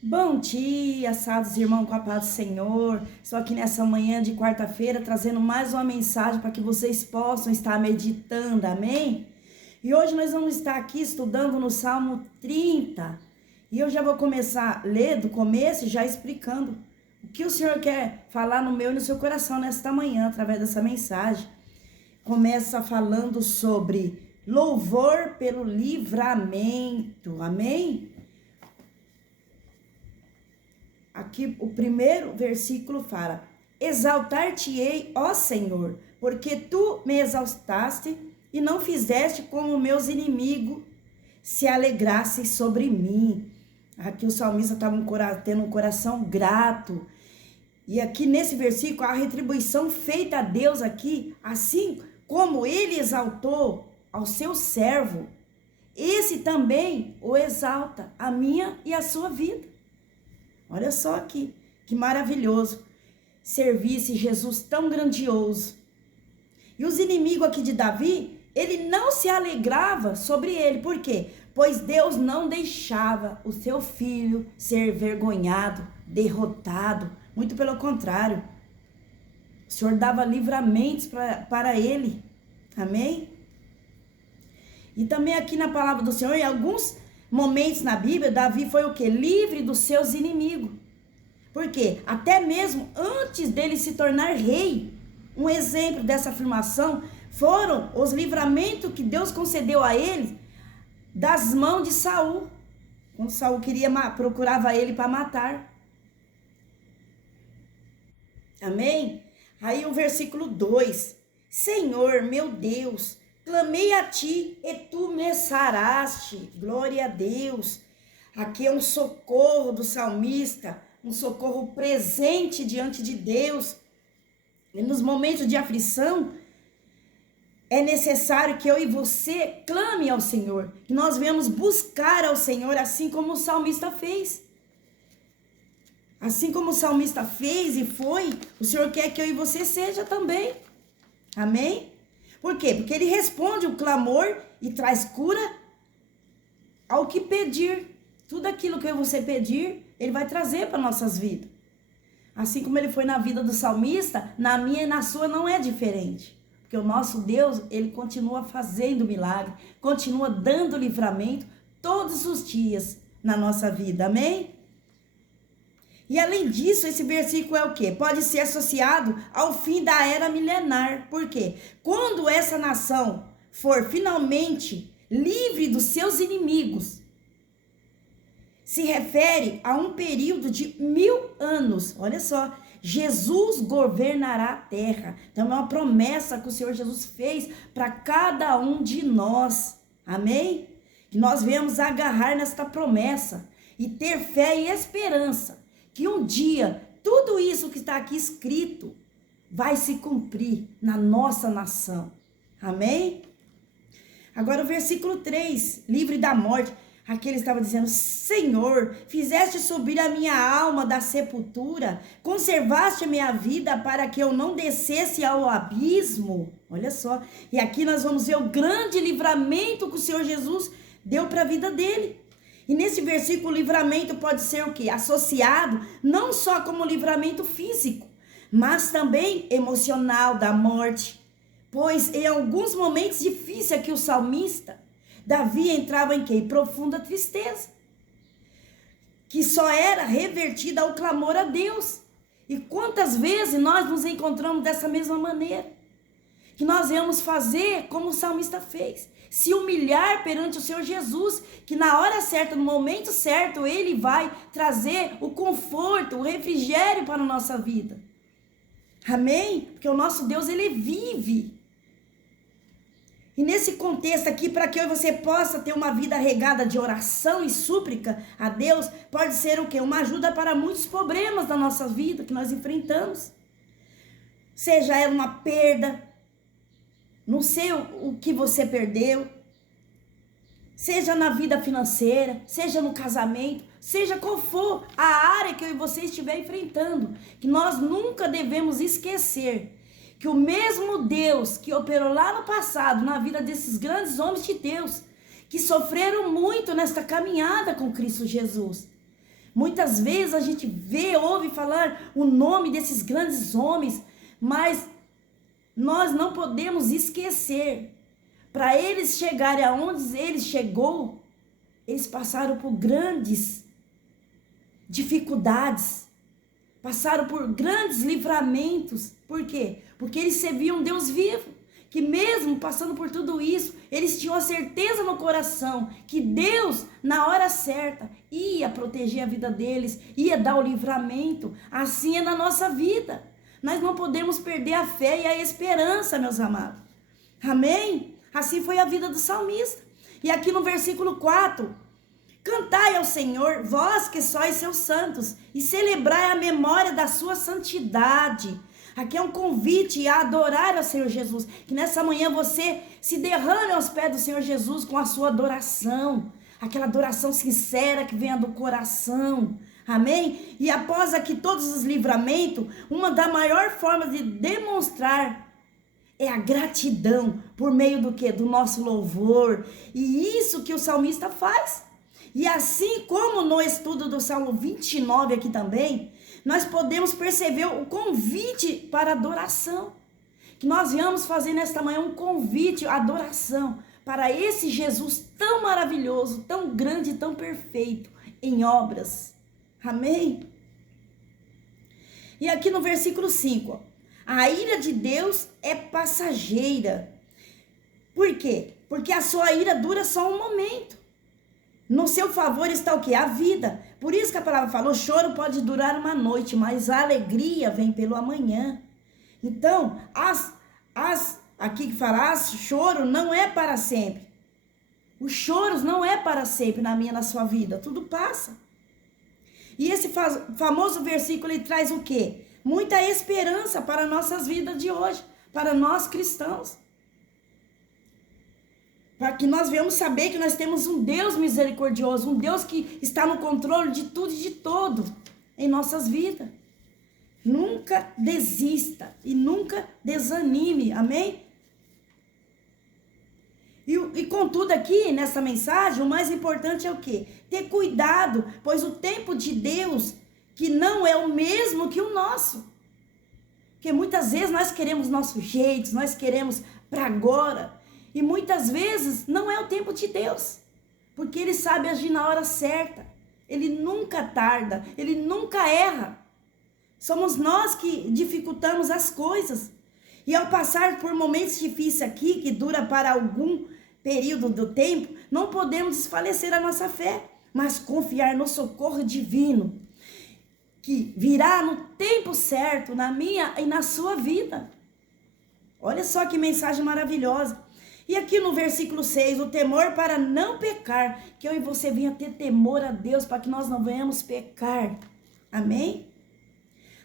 Bom dia, amados irmãos, com a paz do Senhor. Estou aqui nessa manhã de quarta-feira trazendo mais uma mensagem para que vocês possam estar meditando, amém? E hoje nós vamos estar aqui estudando no Salmo 30. E eu já vou começar a ler do começo, já explicando o que o Senhor quer falar no meu e no seu coração nesta manhã, através dessa mensagem. Começa falando sobre louvor pelo livramento, amém? Aqui o primeiro versículo fala: exaltar-te-ei, ó Senhor, porque tu me exaltaste e não fizeste como meus inimigos se alegrassem sobre mim. Aqui o salmista estava tendo um coração grato. E aqui nesse versículo, a retribuição feita a Deus aqui, assim como ele exaltou ao seu servo, esse também o exalta, a minha e a sua vida. Olha só aqui, que maravilhoso, servir esse Jesus tão grandioso. E os inimigos aqui de Davi, ele não se alegrava sobre ele, por quê? Pois Deus não deixava o seu filho ser vergonhado, derrotado, muito pelo contrário. O Senhor dava livramentos para ele, amém? E também aqui na palavra do Senhor, em alguns momentos na Bíblia, Davi foi o quê? Livre dos seus inimigos. Por quê? Até mesmo antes dele se tornar rei, um exemplo dessa afirmação foram os livramentos que Deus concedeu a ele das mãos de Saul. Quando Saul procurava ele para matar. Amém? Aí o versículo 2. Senhor, meu Deus, clamei a ti e tu me saraste. Glória a Deus. Aqui é um socorro do salmista, um socorro presente diante de Deus. E nos momentos de aflição, é necessário que eu e você clame ao Senhor, que nós venhamos buscar ao Senhor, assim como o salmista fez. Assim como o salmista fez e foi, o Senhor quer que eu e você seja também. Amém? Por quê? Porque ele responde o clamor e traz cura ao que pedir. Tudo aquilo que eu e você pedir, ele vai trazer para nossas vidas. Assim como ele foi na vida do salmista, na minha e na sua não é diferente. Porque o nosso Deus, ele continua fazendo milagre, continua dando livramento todos os dias na nossa vida. Amém? E além disso, esse versículo é o quê? Pode ser associado ao fim da era milenar. Por quê? Quando essa nação for finalmente livre dos seus inimigos, se refere a um período de 1000 anos. Olha só, Jesus governará a terra. Então é uma promessa que o Senhor Jesus fez para cada um de nós. Amém? Que nós venhamos agarrar nesta promessa e ter fé e esperança que um dia tudo isso que está aqui escrito vai se cumprir na nossa nação. Amém? Agora o versículo 3, livre da morte. Aqui ele estava dizendo: Senhor, fizeste subir a minha alma da sepultura, conservaste a minha vida para que eu não descesse ao abismo. Olha só, e aqui nós vamos ver o grande livramento que o Senhor Jesus deu para a vida dele. E nesse versículo, o livramento pode ser o quê? Associado não só como livramento físico, mas também emocional da morte. Pois em alguns momentos difíceis aqui o salmista, Davi entrava em quê? Em profunda tristeza, que só era revertida ao clamor a Deus. E quantas vezes nós nos encontramos dessa mesma maneira? Que nós vamos fazer como o salmista fez, se humilhar perante o Senhor Jesus, que na hora certa, no momento certo, ele vai trazer o conforto, o refrigério para a nossa vida. Amém? Porque o nosso Deus, ele vive. E nesse contexto aqui, para que eu e você possa ter uma vida regada de oração e súplica a Deus, pode ser o quê? Uma ajuda para muitos problemas da nossa vida que nós enfrentamos. Seja ela uma perda, não sei o que você perdeu, seja na vida financeira, seja no casamento, seja qual for a área que eu e você estiver enfrentando, que nós nunca devemos esquecer que o mesmo Deus que operou lá no passado na vida desses grandes homens de Deus, que sofreram muito nesta caminhada com Cristo Jesus, Muitas vezes a gente ouve falar o nome desses grandes homens, mas nós não podemos esquecer, para eles chegarem aonde eles chegou, eles passaram por grandes dificuldades, passaram por grandes livramentos. Por quê? Porque eles serviam um Deus vivo, que mesmo passando por tudo isso, eles tinham a certeza no coração que Deus, na hora certa, ia proteger a vida deles, ia dar o livramento. Assim é na nossa vida. Nós não podemos perder a fé e a esperança, meus amados. Amém? Assim foi a vida do salmista. E aqui no versículo 4, cantai ao Senhor, vós que sois seus santos, e celebrai a memória da sua santidade. Aqui é um convite a adorar ao Senhor Jesus. Que nessa manhã você se derrame aos pés do Senhor Jesus com a sua adoração. Aquela adoração sincera que venha do coração. Amém? E após aqui todos os livramentos, uma das maiores formas de demonstrar é a gratidão por meio do quê? Do nosso louvor. E isso que o salmista faz. E assim como no estudo do Salmo 29 aqui também, nós podemos perceber o convite para adoração. Que nós viemos fazer nesta manhã um convite, adoração, para esse Jesus tão maravilhoso, tão grande, tão perfeito em obras. Amém? E aqui no versículo 5, ó, a ira de Deus é passageira. Por quê? Porque a sua ira dura só um momento. No seu favor está o quê? A vida. Por isso que a palavra fala, o choro pode durar uma noite, mas a alegria vem pelo amanhã. Então, aqui que fala, choro não é para sempre. Os choros não é para sempre na minha, na sua vida. Tudo passa. E esse famoso versículo, ele traz o quê? Muita esperança para nossas vidas de hoje, para nós cristãos. Para que nós venhamos saber que nós temos um Deus misericordioso, um Deus que está no controle de tudo e de todo em nossas vidas. Nunca desista e nunca desanime, amém? E contudo aqui, nessa mensagem, o mais importante é o quê? Ter cuidado, pois o tempo de Deus, que não é o mesmo que o nosso. Porque muitas vezes nós queremos nossos jeitos, nós queremos para agora. E muitas vezes não é o tempo de Deus. Porque Ele sabe agir na hora certa. Ele nunca tarda, Ele nunca erra. Somos nós que dificultamos as coisas. E ao passar por momentos difíceis aqui, que dura para algum período do tempo, não podemos desfalecer a nossa fé, mas confiar no socorro divino, que virá no tempo certo, na minha e na sua vida. Olha só que mensagem maravilhosa. E aqui no versículo 6, o temor para não pecar, que eu e você venha ter temor a Deus, para que nós não venhamos pecar. Amém?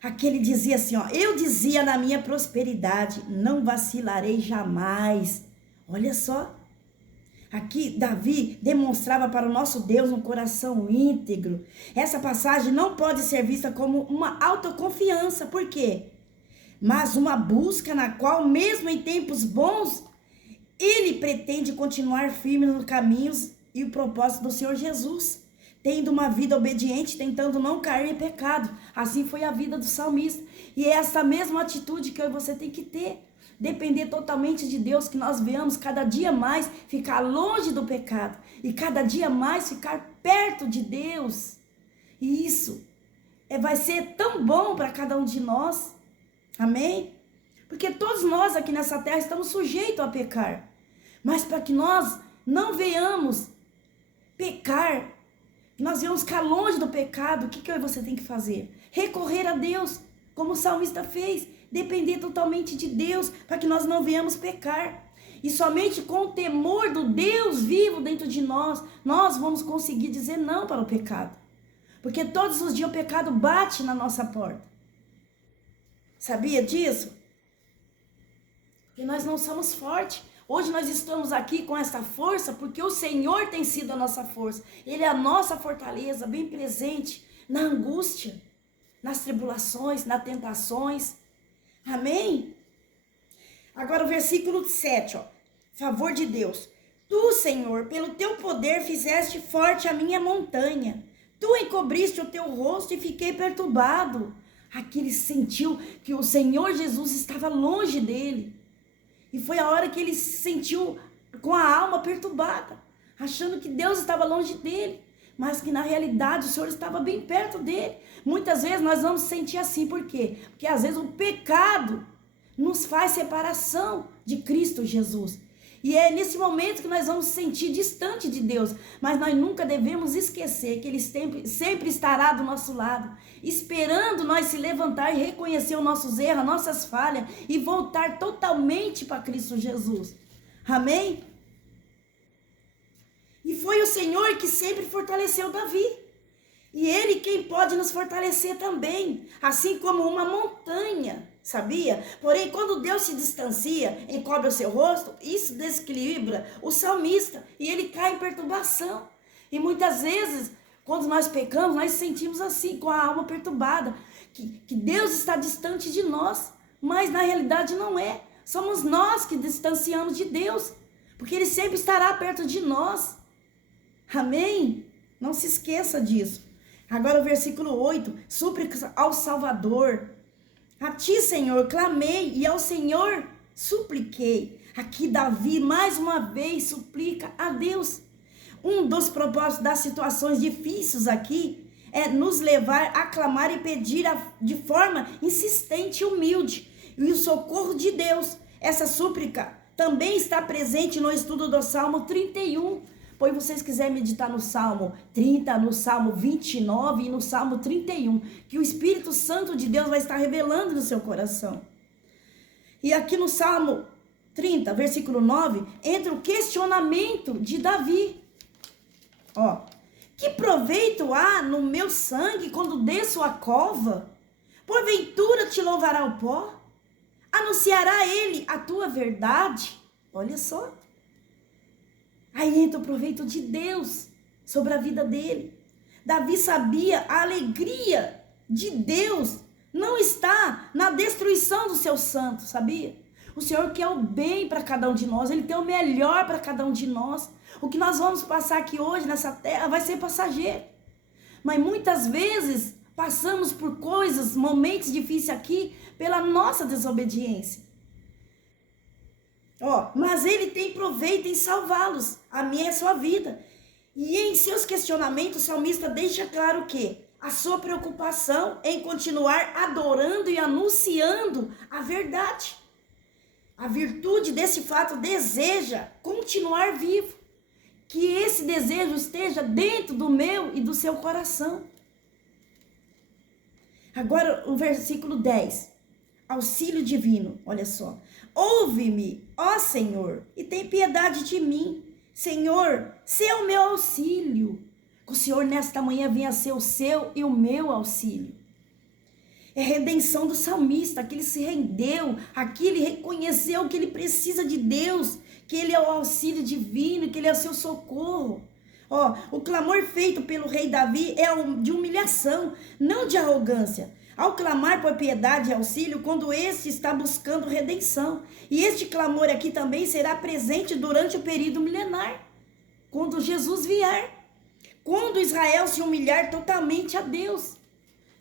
Aqui ele dizia assim, ó, eu dizia na minha prosperidade, não vacilarei jamais. Olha só. Aqui Davi demonstrava para o nosso Deus um coração íntegro. Essa passagem não pode ser vista como uma autoconfiança. Por quê? Mas uma busca na qual, mesmo em tempos bons, ele pretende continuar firme nos caminhos e o propósito do Senhor Jesus, tendo uma vida obediente, tentando não cair em pecado. Assim foi a vida do salmista. E é essa mesma atitude que eu e você tem que ter. Depender totalmente de Deus, que nós venhamos cada dia mais ficar longe do pecado. E cada dia mais ficar perto de Deus. E isso vai ser tão bom para cada um de nós. Amém? Porque todos nós aqui nessa terra estamos sujeitos a pecar. Mas para que nós não venhamos pecar, que nós venhamos ficar longe do pecado, o que eu e você tem que fazer? Recorrer a Deus, como o salmista fez. Depender totalmente de Deus, para que nós não venhamos pecar. E somente com o temor do Deus vivo dentro de nós, nós vamos conseguir dizer não para o pecado. Porque todos os dias o pecado bate na nossa porta. Sabia disso? Porque nós não somos fortes. Hoje nós estamos aqui com essa força porque o Senhor tem sido a nossa força. Ele é a nossa fortaleza, bem presente na angústia, nas tribulações, nas tentações. Amém? Agora o versículo 7, ó. Favor de Deus. Tu, Senhor, pelo teu poder fizeste forte a minha montanha. Tu encobriste o teu rosto e fiquei perturbado. Aqui ele sentiu que o Senhor Jesus estava longe dele. E foi a hora que ele se sentiu com a alma perturbada, achando que Deus estava longe dele, mas que na realidade o Senhor estava bem perto dele. Muitas vezes nós vamos sentir assim, por quê? Porque às vezes o pecado nos faz separação de Cristo Jesus. E é nesse momento que nós vamos sentir distante de Deus. Mas nós nunca devemos esquecer que Ele sempre estará do nosso lado, esperando nós se levantar e reconhecer os nossos erros, nossas falhas, e voltar totalmente para Cristo Jesus. Amém? E foi o Senhor que sempre fortaleceu Davi. E Ele quem pode nos fortalecer também, assim como uma montanha, sabia? Porém, quando Deus se distancia, encobre o seu rosto, isso desequilibra o salmista e ele cai em perturbação. E muitas vezes, quando nós pecamos, nós sentimos assim, com a alma perturbada, que Deus está distante de nós, mas na realidade não é. Somos nós que distanciamos de Deus, porque Ele sempre estará perto de nós. Amém? Não se esqueça disso. Agora o versículo 8, súplicas ao Salvador. A ti, Senhor, clamei e ao Senhor supliquei. Aqui Davi mais uma vez suplica a Deus. Um dos propósitos das situações difíceis aqui é nos levar a clamar e pedir de forma insistente e humilde e o socorro de Deus. Essa súplica também está presente no estudo do Salmo 31. Pois vocês quiserem meditar no Salmo 30, no Salmo 29 e no Salmo 31, que o Espírito Santo de Deus vai estar revelando no seu coração. E aqui no Salmo 30, versículo 9, entra o questionamento de Davi. Ó, que proveito há no meu sangue quando desço a cova? Porventura te louvará o pó? Anunciará ele a tua verdade? Olha só. Aí entra o proveito de Deus sobre a vida dele. Davi sabia a alegria de Deus não está na destruição do seu santo, sabia? O Senhor quer o bem para cada um de nós, Ele tem o melhor para cada um de nós. O que nós vamos passar aqui hoje nessa terra vai ser passageiro. Mas muitas vezes passamos por coisas, momentos difíceis aqui, pela nossa desobediência. Mas Ele tem proveito em salvá-los, a minha é a sua vida. E em seus questionamentos, o salmista deixa claro que a sua preocupação em continuar adorando e anunciando a verdade. A virtude desse fato deseja continuar vivo. Que esse desejo esteja dentro do meu e do seu coração. Agora o versículo 10. Auxílio divino, olha só. Ouve-me, ó Senhor, e tem piedade de mim. Senhor, se é o meu auxílio. Que o Senhor nesta manhã venha ser o seu e o meu auxílio. É a redenção do salmista, que ele se rendeu, aqui ele reconheceu que ele precisa de Deus, que ele é o auxílio divino, que ele é o seu socorro. O clamor feito pelo rei Davi é de humilhação, não de arrogância. Ao clamar por piedade e auxílio, quando este está buscando redenção. E este clamor aqui também será presente durante o período milenar, quando Jesus vier. Quando Israel se humilhar totalmente a Deus.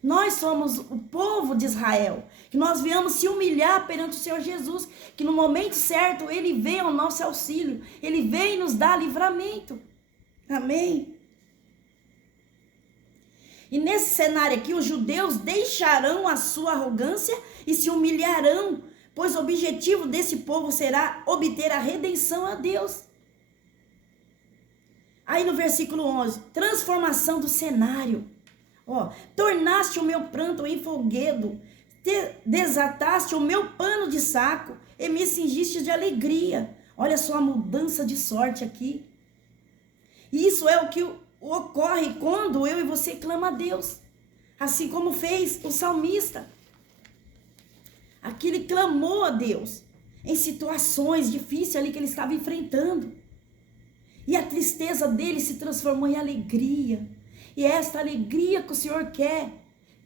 Nós somos o povo de Israel, que nós viemos se humilhar perante o Senhor Jesus, que no momento certo Ele vem ao nosso auxílio, Ele vem nos dar livramento. Amém? E nesse cenário aqui, os judeus deixarão a sua arrogância e se humilharão, pois o objetivo desse povo será obter a redenção a Deus. Aí no versículo 11, transformação do cenário. Tornaste o meu pranto em folguedo, desataste o meu pano de saco e me cingiste de alegria. Olha só a mudança de sorte aqui. Isso é o que ocorre quando eu e você clama a Deus, assim como fez o salmista. Aqui ele clamou a Deus em situações difíceis ali que ele estava enfrentando, e a tristeza dele se transformou em alegria, e é esta alegria que o Senhor quer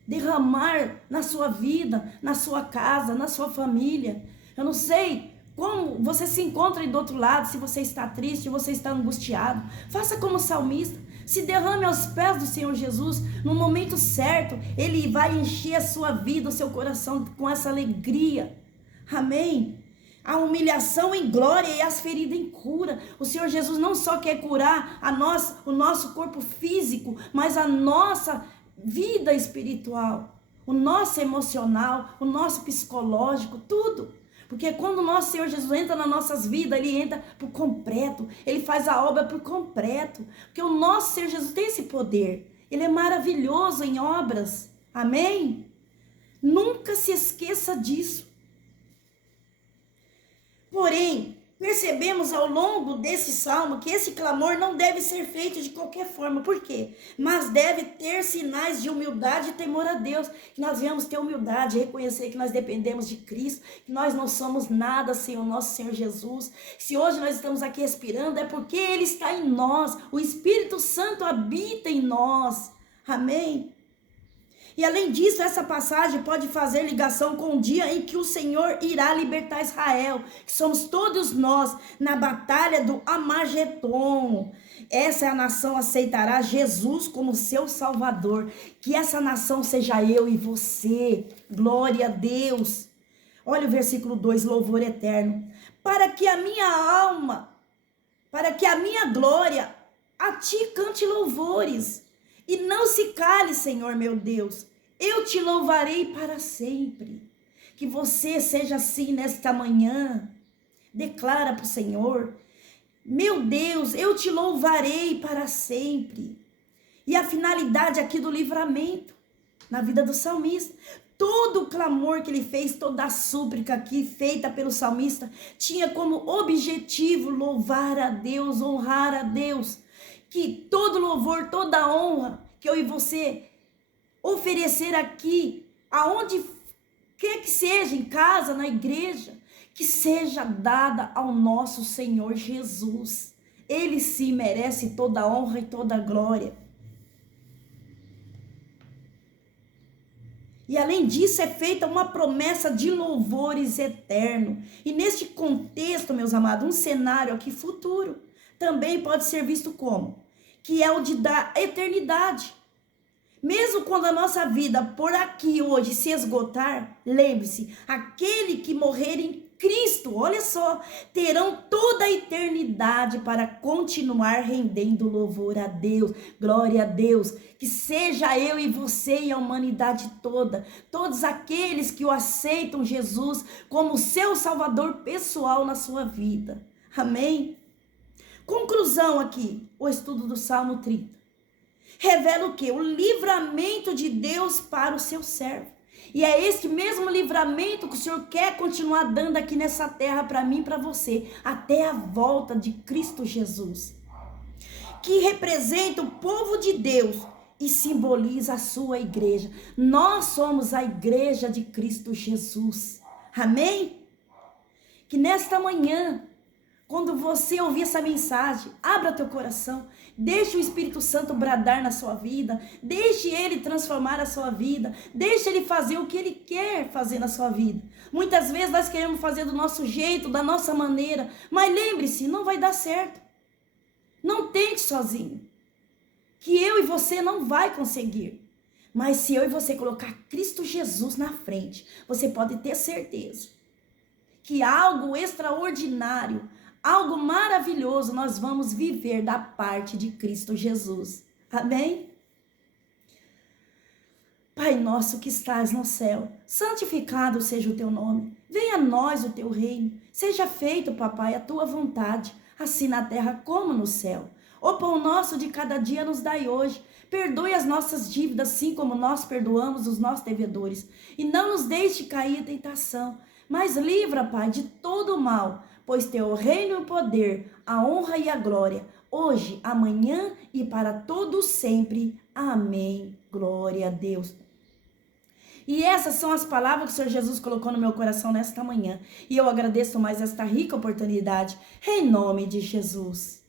derramar na sua vida, na sua casa, na sua família. Eu não sei como você se encontra aí do outro lado, se você está triste, se você está angustiado. Faça como o salmista. Se derrame aos pés do Senhor Jesus. No momento certo, Ele vai encher a sua vida, o seu coração com essa alegria. Amém? A humilhação em glória e as feridas em cura. O Senhor Jesus não só quer curar o nosso corpo físico, mas a nossa vida espiritual, o nosso emocional, o nosso psicológico, tudo. Porque quando o nosso Senhor Jesus entra nas nossas vidas, Ele entra por completo. Ele faz a obra por completo. Porque o nosso Senhor Jesus tem esse poder. Ele é maravilhoso em obras. Amém? Nunca se esqueça disso. Porém, percebemos ao longo desse salmo que esse clamor não deve ser feito de qualquer forma. Por quê? Mas deve ter sinais de humildade e temor a Deus. Que nós venhamos ter humildade, reconhecer que nós dependemos de Cristo, que nós não somos nada sem o nosso Senhor Jesus. Se hoje nós estamos aqui respirando, é porque Ele está em nós. O Espírito Santo habita em nós. Amém? E além disso, essa passagem pode fazer ligação com o dia em que o Senhor irá libertar Israel, que somos todos nós, na batalha do Armagedon. Essa nação aceitará Jesus como seu Salvador. Que essa nação seja eu e você. Glória a Deus. Olha o versículo 2, louvor eterno. Para que a minha alma, para que a minha glória, a ti cante louvores. E não se cale, Senhor meu Deus, eu te louvarei para sempre. Que você seja assim nesta manhã. Declara para o Senhor: meu Deus, eu te louvarei para sempre. E a finalidade aqui do livramento, na vida do salmista. Todo o clamor que ele fez, toda a súplica aqui feita pelo salmista, tinha como objetivo louvar a Deus, honrar a Deus. Que todo louvor, toda honra que eu e você oferecer aqui, aonde quer que seja, em casa, na igreja, que seja dada ao nosso Senhor Jesus. Ele sim merece toda a honra e toda a glória. E além disso é feita uma promessa de louvores eterno. E neste contexto, meus amados, um cenário aqui futuro também pode ser visto como? Que é o de dar eternidade. Mesmo quando a nossa vida por aqui hoje se esgotar, lembre-se, aquele que morrer em Cristo, olha só, terão toda a eternidade para continuar rendendo louvor a Deus, glória a Deus. Que seja eu e você e a humanidade toda, todos aqueles que o aceitam Jesus como seu Salvador pessoal na sua vida. Amém? Conclusão aqui, o estudo do Salmo 30. Revela o quê? O livramento de Deus para o seu servo. E é esse mesmo livramento que o Senhor quer continuar dando aqui nessa terra para mim e para você, até a volta de Cristo Jesus, que representa o povo de Deus e simboliza a sua igreja. Nós somos a igreja de Cristo Jesus. Amém? Que nesta manhã, quando você ouvir essa mensagem, abra teu coração, deixe o Espírito Santo bradar na sua vida, deixe Ele transformar a sua vida, deixe Ele fazer o que Ele quer fazer na sua vida. Muitas vezes nós queremos fazer do nosso jeito, da nossa maneira, mas lembre-se, não vai dar certo. Não tente sozinho, que eu e você não vai conseguir. Mas se eu e você colocar Cristo Jesus na frente, você pode ter certeza que algo extraordinário, algo maravilhoso nós vamos viver da parte de Cristo Jesus. Amém? Pai nosso que estás no céu, santificado seja o teu nome. Venha a nós o teu reino. Seja feito, papai, a tua vontade, assim na terra como no céu. O pão nosso de cada dia nos dai hoje. Perdoe as nossas dívidas, assim como nós perdoamos os nossos devedores. E não nos deixe cair em tentação, mas livra, Pai, de todo o mal, pois teu reino e o poder, a honra e a glória, hoje, amanhã e para todos sempre. Amém. Glória a Deus. E essas são as palavras que o Senhor Jesus colocou no meu coração nesta manhã. E eu agradeço mais esta rica oportunidade, em nome de Jesus.